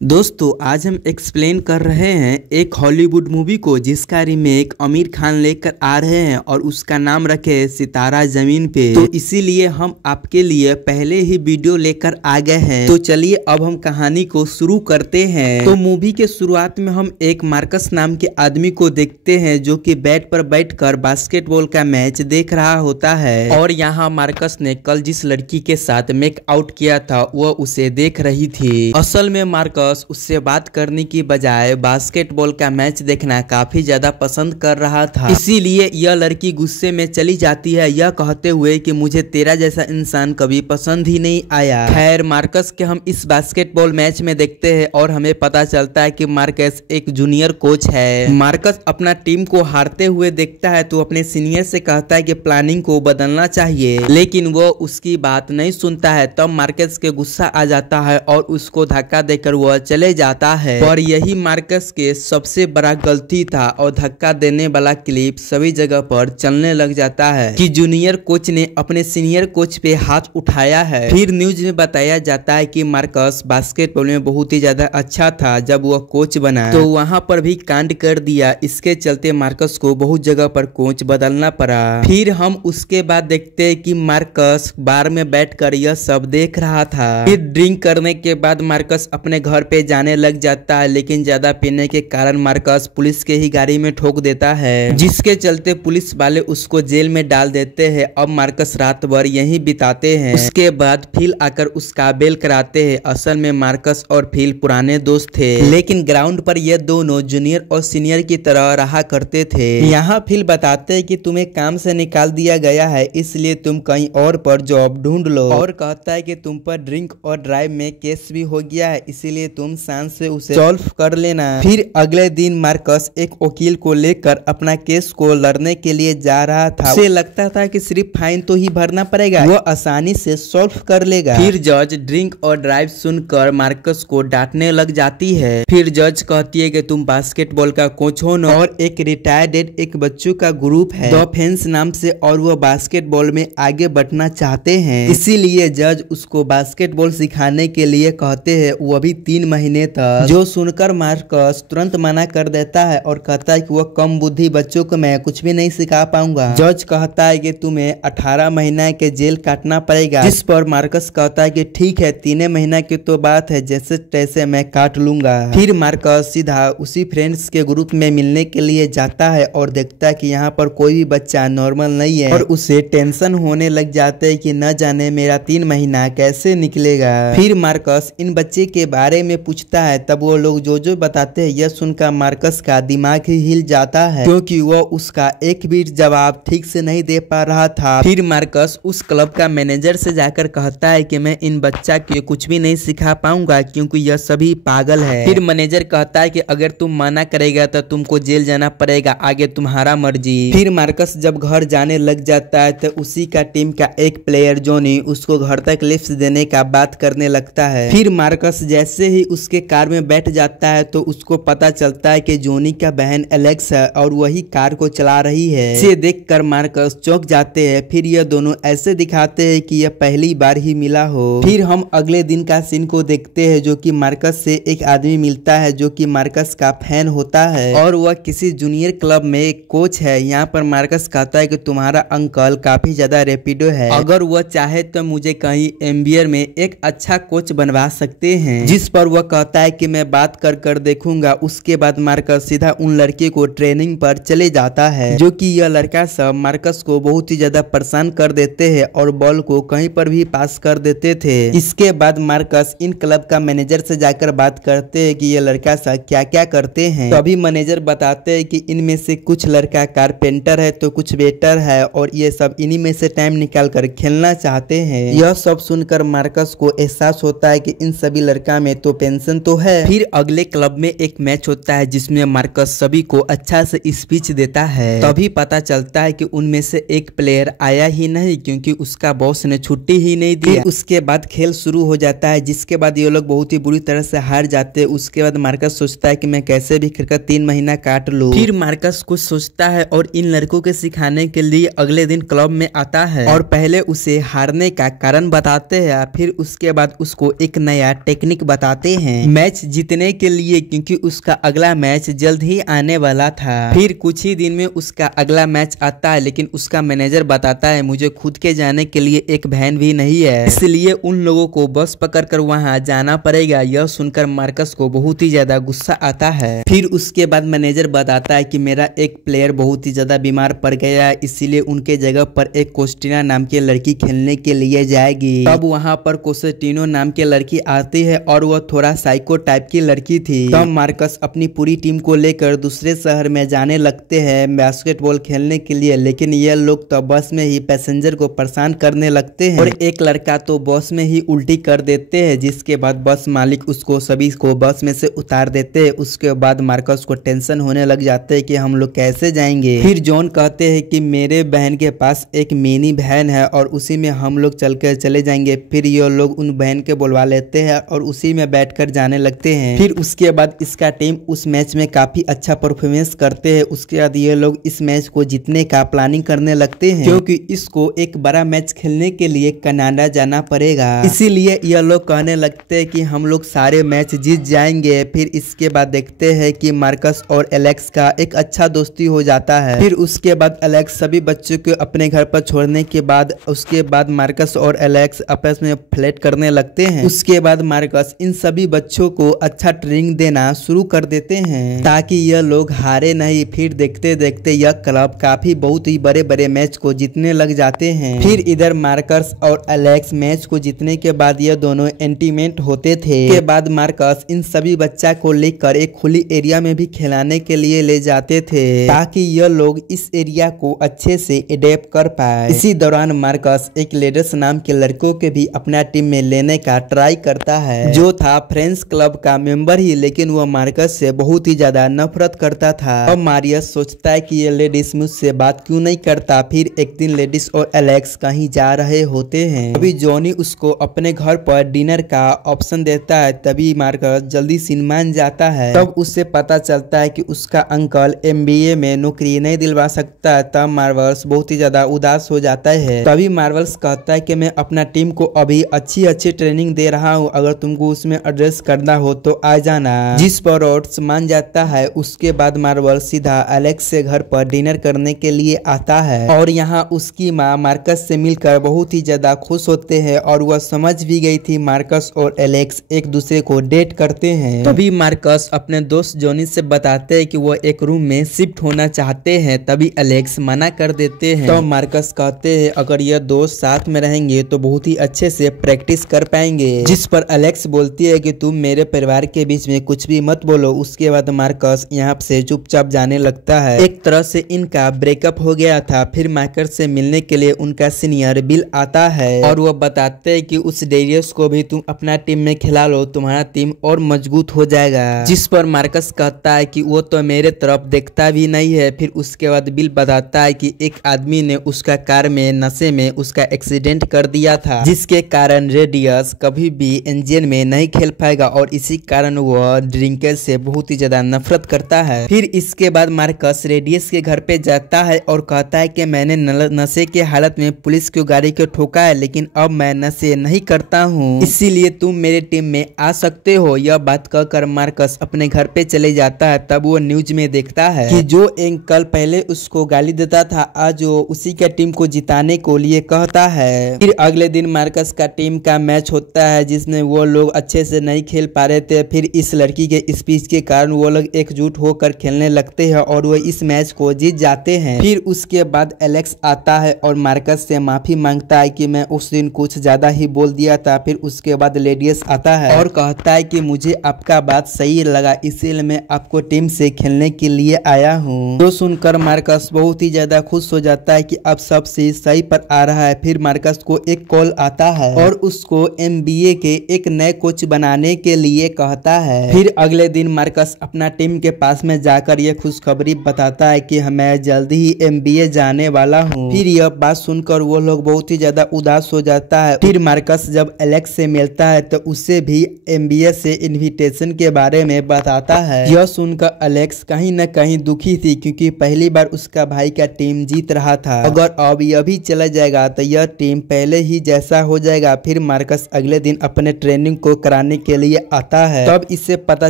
दोस्तों आज हम एक्सप्लेन कर रहे हैं एक हॉलीवुड मूवी को जिसका रीमेक आमिर खान लेकर आ रहे हैं और उसका नाम रखे सितारा जमीन पे। तो इसीलिए हम आपके लिए पहले ही वीडियो लेकर आ गए हैं। तो चलिए अब हम कहानी को शुरू करते हैं। तो मूवी के शुरुआत में हम एक मार्कस नाम के आदमी को देखते हैं जो कि बैट पर बैठकर बास्केटबॉल का मैच देख रहा होता है। और यहाँ मार्कस ने कल जिस लड़की के साथ मेक आउट किया था वह उसे देख रही थी। असल में मार्कस उससे बात करने की बजाय बास्केटबॉल का मैच देखना काफी ज्यादा पसंद कर रहा था। इसीलिए यह लड़की गुस्से में चली जाती है यह कहते हुए कि मुझे तेरा जैसा इंसान कभी पसंद ही नहीं आया। खैर मार्कस के हम इस बास्केटबॉल मैच में देखते हैं और हमें पता चलता है कि मार्कस एक जूनियर कोच है। मार्कस अपना टीम को हारते हुए देखता है तो अपने सीनियर से कहता है कि प्लानिंग को बदलना चाहिए, लेकिन वो उसकी बात नहीं सुनता है। तब मार्कस के गुस्सा आ जाता है और उसको धक्का देकर वह चले जाता है। और यही मार्कस के सबसे बड़ा गलती था और धक्का देने वाला क्लिप सभी जगह पर चलने लग जाता है कि जूनियर कोच ने अपने सीनियर कोच पे हाथ उठाया है। फिर न्यूज में बताया जाता है कि मार्कस बास्केटबॉल में बहुत ही ज्यादा अच्छा था जब वह कोच बना, तो वहां पर भी कांड कर दिया। इसके चलते मार्कस को बहुत जगह पर कोच बदलना पड़ा। फिर हम उसके बाद देखते हैं कि मार्कस बार में बैठकर यह सब देख रहा था। फिर ड्रिंक करने के बाद मार्कस अपने घर पे जाने लग जाता है, लेकिन ज्यादा पीने के कारण मार्कस पुलिस के ही गाड़ी में ठोक देता है, जिसके चलते पुलिस वाले उसको जेल में डाल देते हैं। अब मार्कस रात भर यहीं बिताते हैं। उसके बाद फिल आकर उसका बेल कराते हैं। असल में मार्कस और फिल पुराने दोस्त थे, लेकिन ग्राउंड पर ये दोनों जूनियर और सीनियर की तरह रहा करते थे। यहाँ फिल बताते हैं कि तुम्हें काम से निकाल दिया गया है, इसलिए तुम कहीं और पर जॉब ढूंढ लो। और कहता है कि तुम पर ड्रिंक और ड्राइव में केस भी हो गया है, इसीलिए तुम सांस से उसे सॉल्व कर लेना। फिर अगले दिन मार्कस एक वकील को लेकर अपना केस को लड़ने के लिए जा रहा था। उसे लगता था कि सिर्फ फाइन तो ही भरना पड़ेगा, वो आसानी से सॉल्व कर लेगा। फिर जज ड्रिंक और ड्राइव सुनकर मार्कस को डांटने लग जाती है। फिर जज कहती है कि तुम बास्केटबॉल का कोच हो ना, और एक रिटायर्ड एक बच्चों का ग्रुप है द फेंस नाम से, और वो बास्केटबॉल में आगे बढ़ना चाहते हैं, इसीलिए जज उसको बास्केटबॉल सिखाने के लिए कहते हैं, वो भी 3 महीने तक। जो सुनकर मार्कस तुरंत मना कर देता है और कहता है कि वह कम बुद्धि बच्चों को मैं कुछ भी नहीं सिखा पाऊंगा। जज कहता है कि तुम्हें 18 महीना के जेल काटना पड़ेगा, जिस पर मार्कस कहता है कि ठीक है, 3 महीना की तो बात है, जैसे तैसे मैं काट लूंगा। फिर मार्कस सीधा उसी फ्रेंड्स के ग्रुप में मिलने के लिए जाता है और देखता है कि यहाँ पर कोई भी बच्चा नॉर्मल नहीं है, और उसे टेंशन होने लग जाते है कि न जाने मेरा 3 महीना कैसे निकलेगा। फिर मार्कस इन बच्चे के बारे में पूछता है, तब वो लोग जो बताते हैं यह सुनकर मार्कस का दिमाग ही हिल जाता है, क्योंकि वो उसका एक भी जवाब ठीक से नहीं दे पा रहा था। फिर मार्कस उस क्लब का मैनेजर से जाकर कहता है कि मैं इन बच्चा के कुछ भी नहीं सिखा पाऊंगा क्योंकि यह सभी पागल है। फिर मैनेजर कहता है कि अगर तुम मना करेगा तो तुमको जेल जाना पड़ेगा, आगे तुम्हारा मर्जी। फिर मार्कस जब घर जाने लग जाता है तो उसी का टीम का एक प्लेयर जोनी उसको घर तक लिफ्ट देने का बात करने लगता है। फिर मार्कस जैसे ही उसके कार में बैठ जाता है तो उसको पता चलता है कि जोनी का बहन एलेक्स है और वही कार को चला रही है। इसे देखकर मार्कस चौंक जाते हैं। फिर यह दोनों ऐसे दिखाते हैं कि यह पहली बार ही मिला हो। फिर हम अगले दिन का सीन को देखते हैं जो कि मार्कस से एक आदमी मिलता है जो कि मार्कस का फैन होता है और वह किसी जूनियर क्लब में एक कोच है। यहाँ पर मार्कस कहता है कि तुम्हारा अंकल काफी ज्यादा रैपिडो है, अगर वह चाहे तो मुझे कहीं एमबीए में एक अच्छा कोच बनवा सकते हैं, जिस पर वह कहता है कि मैं बात कर देखूंगा। उसके बाद मार्कस सीधा उन लड़के को ट्रेनिंग पर चले जाता है, जो कि यह लड़का सब मार्कस को बहुत ही ज्यादा परेशान कर देते हैं और बॉल को कहीं पर भी पास कर देते थे। इसके बाद मार्कस इन क्लब का मैनेजर से जाकर बात करते हैं कि ये लड़का सब क्या क्या करते हैं। तभी मैनेजर बताते हैं कि इनमें से कुछ लड़का कारपेंटर है तो कुछ वेटर है, और ये सब इन्हीं में से टाइम निकाल कर खेलना चाहते हैं। यह सब सुनकर मार्कस को एहसास होता है कि इन सभी लड़का में तो पेंशन तो है। फिर अगले क्लब में एक मैच होता है जिसमें मार्कस सभी को अच्छा से स्पीच देता है। तभी पता चलता है कि उनमें से एक प्लेयर आया ही नहीं क्योंकि उसका बॉस ने छुट्टी ही नहीं दी। उसके बाद खेल शुरू हो जाता है, जिसके बाद ये लोग बहुत ही बुरी तरह से हार जाते हैं। उसके बाद मार्कस सोचता है कि मैं कैसे भी कर 3 महीना काट लूं। फिर मार्कस कुछ सोचता है और इन लड़कों के सिखाने के लिए अगले दिन क्लब में आता है और पहले उसे हारने का कारण बताते हैं, फिर उसके बाद उसको एक नया टेक्निक बताते जाते हैं मैच जीतने के लिए, क्योंकि उसका अगला मैच जल्द ही आने वाला था। फिर कुछ ही दिन में उसका अगला मैच आता है, लेकिन उसका मैनेजर बताता है मुझे खुद के जाने के लिए एक वैन भी नहीं है, इसलिए उन लोगों को बस पकड़कर वहां जाना पड़ेगा। यह सुनकर मार्कस को बहुत ही ज्यादा गुस्सा आता है। फिर उसके बाद मैनेजर बताता है कि मेरा एक प्लेयर बहुत ही ज्यादा बीमार पड़ गया है, इसीलिए उनके जगह पर एक कोस्टिना नाम की लड़की खेलने के लिए जाएगी। तब वहां पर कोस्टिनो नाम की लड़की आती है और वह थोड़ा साइको टाइप की लड़की थी। तब मार्कस अपनी पूरी टीम को लेकर दूसरे शहर में जाने लगते हैं बास्केटबॉल खेलने के लिए, लेकिन ये लोग तो बस में ही पैसेंजर को परेशान करने लगते हैं और एक लड़का तो बस में ही उल्टी कर देते हैं, जिसके बाद बस मालिक उसको सभी को बस में से उतार देते हैं। उसके बाद मार्कस को टेंशन होने लग जाते हैं कि हम लोग कैसे जाएंगे। फिर जॉन कहते हैं कि मेरे बहन के पास एक मिनी वैन है और उसी में हम लोग चलकर चले जाएंगे। फिर ये लोग उन बहन के बुलवा लेते हैं और उसी में बैठकर जाने लगते हैं। फिर उसके बाद इसका टीम उस मैच में काफी अच्छा परफॉर्मेंस करते हैं। उसके बाद ये लोग इस मैच को जीतने का प्लानिंग करने लगते हैं, क्योंकि इसको एक बड़ा मैच खेलने के लिए कनाडा जाना पड़ेगा, इसीलिए यह लोग कहने लगते हैं कि हम लोग सारे मैच जीत जाएंगे। फिर इसके बाद देखते हैं कि मार्कस और एलेक्स का एक अच्छा दोस्ती हो जाता है। फिर उसके बाद एलेक्स सभी बच्चों को अपने घर पर छोड़ने के बाद उसके बाद मार्कस और एलेक्स आपस में फ्लर्ट करने लगते हैं। उसके बाद मार्कस इन सभी बच्चों को अच्छा ट्रेनिंग देना शुरू कर देते हैं ताकि यह लोग हारे नहीं। फिर देखते देखते यह क्लब काफी बहुत ही बड़े बड़े मैच को जीतने लग जाते हैं। फिर इधर मार्कस और एलेक्स मैच को जीतने के बाद यह दोनों एंटीमेट होते थे। के बाद मार्कस इन सभी बच्चा को लेकर एक खुली एरिया में भी खिलाने के लिए ले जाते थे ताकि यह लोग इस एरिया को अच्छे से एडेप्ट कर पाए। इसी दौरान मार्कस एक लेडर्स नाम के लड़कों के भी अपना टीम में लेने का ट्राई करता है, जो था फ्रेंड्स क्लब का मेंबर ही, लेकिन वह मार्कस से बहुत ही ज्यादा नफरत करता था। अब मारियस सोचता है कि ये लेडीज मुझसे बात क्यों नहीं करता। फिर एक दिन लेडीज और एलेक्स कहीं जा रहे होते हैं। अभी जॉनी उसको अपने घर पर डिनर का ऑप्शन देता है, तभी मार्कस जल्दी से मान जाता है। तब उससे पता चलता है कि उसका अंकल MBA में नौकरी नहीं दिलवा सकता है। तब मार्वल्स बहुत ही ज्यादा उदास हो जाता है। तभी मार्वल्स कहता है कि मैं अपना टीम को अभी अच्छी अच्छी ट्रेनिंग दे रहा हूँ, अगर तुमको उसमें एड्रेस करना हो तो आ जाना, जिस पर रोड्स मान जाता है। उसके बाद मार्वल सीधा एलेक्स से घर पर डिनर करने के लिए आता है और यहाँ उसकी माँ मार्कस से मिलकर बहुत ही ज्यादा खुश होते हैं और वह समझ भी गई थी मार्कस और एलेक्स एक दूसरे को डेट करते हैं। तभी मार्कस अपने दोस्त जॉनी से बताते हैं कि वह एक रूम में शिफ्ट होना चाहते हैं, तभी एलेक्स मना कर देते हैं। तो मार्कस कहते हैं अगर यह दोस्त साथ में रहेंगे तो बहुत ही अच्छे से प्रैक्टिस कर पाएंगे, जिस पर एलेक्स बोलती है कि तुम मेरे परिवार के बीच में कुछ भी मत बोलो। उसके बाद मार्कस यहाँ से चुपचाप जाने लगता है। एक तरह से इनका ब्रेकअप हो गया था। फिर मार्कस से मिलने के लिए उनका सीनियर बिल आता है और वह बताते हैं कि उस डेरियस को भी तुम अपना टीम में खिला लो, तुम्हारा टीम और मजबूत हो जाएगा, जिस पर मार्कस कहता है कि वो तो मेरे तरफ देखता भी नहीं है। फिर उसके बाद बिल बताता है कि एक आदमी ने उसका कार में नशे में उसका एक्सीडेंट कर दिया था, जिसके कारण रेडियस कभी भी इंजन में नहीं खेल पाएगा और इसी कारण वह ड्रिंकर से बहुत ही ज्यादा नफरत करता है। फिर इसके बाद मार्कस रेडियस के घर पे जाता है और कहता है कि मैंने नशे के हालत में पुलिस की गाड़ी को ठोका है, लेकिन अब मैं नशे नहीं करता हूँ, इसीलिए तुम मेरे टीम में आ सकते हो। यह बात कहकर मार्कस अपने घर पे चले जाता है। तब वो न्यूज में देखता है कि जो अंकल पहले उसको गाली देता था आज वो उसी के टीम को जिताने को लिए कहता है। फिर अगले दिन मार्कस का टीम का मैच होता है, जिसमें वो लोग अच्छे से नहीं खेल पा रहे थे। फिर इस लड़की के स्पीच के कारण वो लोग एकजुट होकर खेलने लगते हैं और वो इस मैच को जीत जाते हैं। फिर उसके बाद एलेक्स आता है और मार्कस से माफी मांगता है कि मैं उस दिन कुछ ज्यादा ही बोल दिया था। फिर उसके बाद लेडियस आता है और कहता है कि मुझे आपका बात सही लगा, इसीलिए मैं आपको टीम से खेलने के लिए आया हूँ। तो सुनकर मार्कस बहुत ही ज्यादा खुश हो जाता है कि अब सब चीज सही पर आ रहा है। फिर मार्कस को एक कॉल आता है और उसको MBA के एक नए कोच बनाने के लिए कहता है। फिर अगले दिन मार्कस अपना टीम के पास में जाकर यह खुशखबरी बताता है कि मैं जल्दी ही MBA जाने वाला हूँ। फिर यह बात सुनकर वो लोग बहुत ही ज्यादा उदास हो जाता है। फिर मार्कस जब एलेक्स से मिलता है तो उससे भी MBA से इन्विटेशन के बारे में बताता है। यह सुनकर एलेक्स कहीं न कहीं दुखी थी, क्योंकि पहली बार उसका भाई का टीम जीत रहा था। अगर अब यह भी चला जाएगा तो यह टीम पहले ही जैसा हो जाएगा। फिर मार्कस अगले दिन अपने ट्रेनिंग को कराने के लिए आता है। तब इससे पता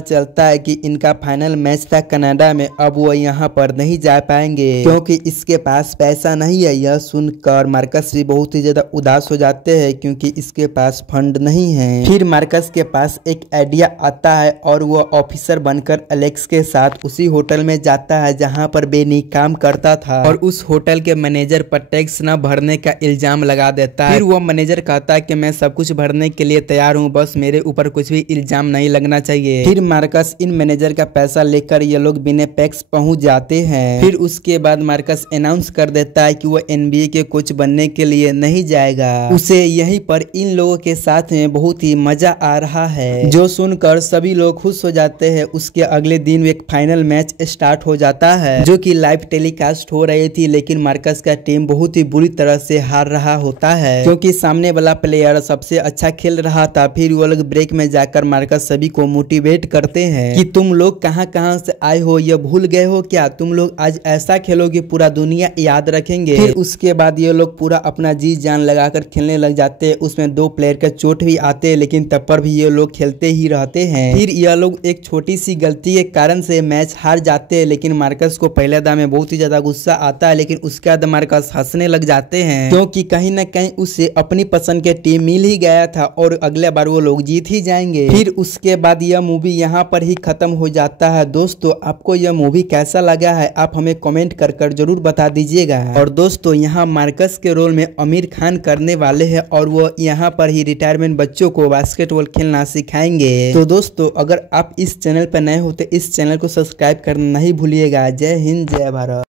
चलता है कि इनका फाइनल मैच था कनाडा में, अब वो यहाँ पर नहीं जा पाएंगे क्योंकि इसके पास पैसा नहीं है। यह सुनकर मार्कस भी बहुत ही ज्यादा उदास हो जाते हैं क्योंकि इसके पास फंड नहीं है। फिर मार्कस के पास एक आइडिया आता है और वो ऑफिसर बनकर एलेक्स के साथ उसी होटल में जाता है जहाँ पर बेनी काम करता था और उस होटल के मैनेजर पर टैक्स न भरने का इल्जाम लगा देता है। फिर वो मैनेजर कहता है कि मैं सब कुछ भरने के लिए तैयार हूँ, बस मेरे ऊपर कुछ भी इल्जाम नहीं लगना चाहिए। फिर मार्कस इन मैनेजर का पैसा लेकर ये लोग बिना टैक्स पहुंच जाते हैं। फिर उसके बाद मार्कस अनाउंस कर देता है कि वो NBA के कोच बनने के लिए नहीं जाएगा। उसे यहीं पर इन लोगों के साथ में बहुत ही मजा आ रहा है, जो सुनकर सभी लोग खुश हो जाते हैं। उसके अगले दिन एक फाइनल मैच स्टार्ट हो जाता है जो कि लाइव टेलीकास्ट हो रही थी, लेकिन मार्कस का टीम बहुत ही बुरी तरह से हार रहा होता है क्योंकि सामने वाला प्लेयर सबसे अच्छा खेल रहा था। फिर वो लोग ब्रेक में जाकर मार्कस सभी को मोटिवेट करते हैं कि तुम लोग कहां से आए हो, ये भूल गए हो क्या? तुम लोग आज ऐसा खेलोगे पूरा दुनिया याद रखेंगे। फिर उसके बाद ये लोग पूरा अपना जी जान लगाकर खेलने लग जाते हैं। उसमें 2 प्लेयर का चोट भी आते हैं, लेकिन तब पर भी ये लोग खेलते ही रहते हैं। फिर यह लोग एक छोटी सी गलती के कारण से मैच हार जाते हैं, लेकिन मार्कस को पहले दाव में बहुत ही ज्यादा गुस्सा आता है, लेकिन उसके बाद मार्कस हंसने लग जाते हैं क्योंकि कहीं ना कहीं उसे अपनी पसंद के टीम मिल ही गया था और अगले बार वो लोग जीत ही जाएंगे। फिर उसके बाद यह मूवी यहाँ पर ही खत्म हो जाता है। दोस्तों, आपको यह मूवी कैसा लगा है आप हमें कमेंट कर जरूर बता दीजिएगा। और दोस्तों, यहाँ मार्कस के रोल में आमिर खान करने वाले हैं और वो यहाँ पर ही रिटायरमेंट बच्चों को बास्केटबॉल खेलना सिखाएंगे। तो दोस्तों, अगर आप इस चैनल पर नए होते इस चैनल को सब्सक्राइब करना नहीं भूलिएगा। जय हिंद, जय भारत।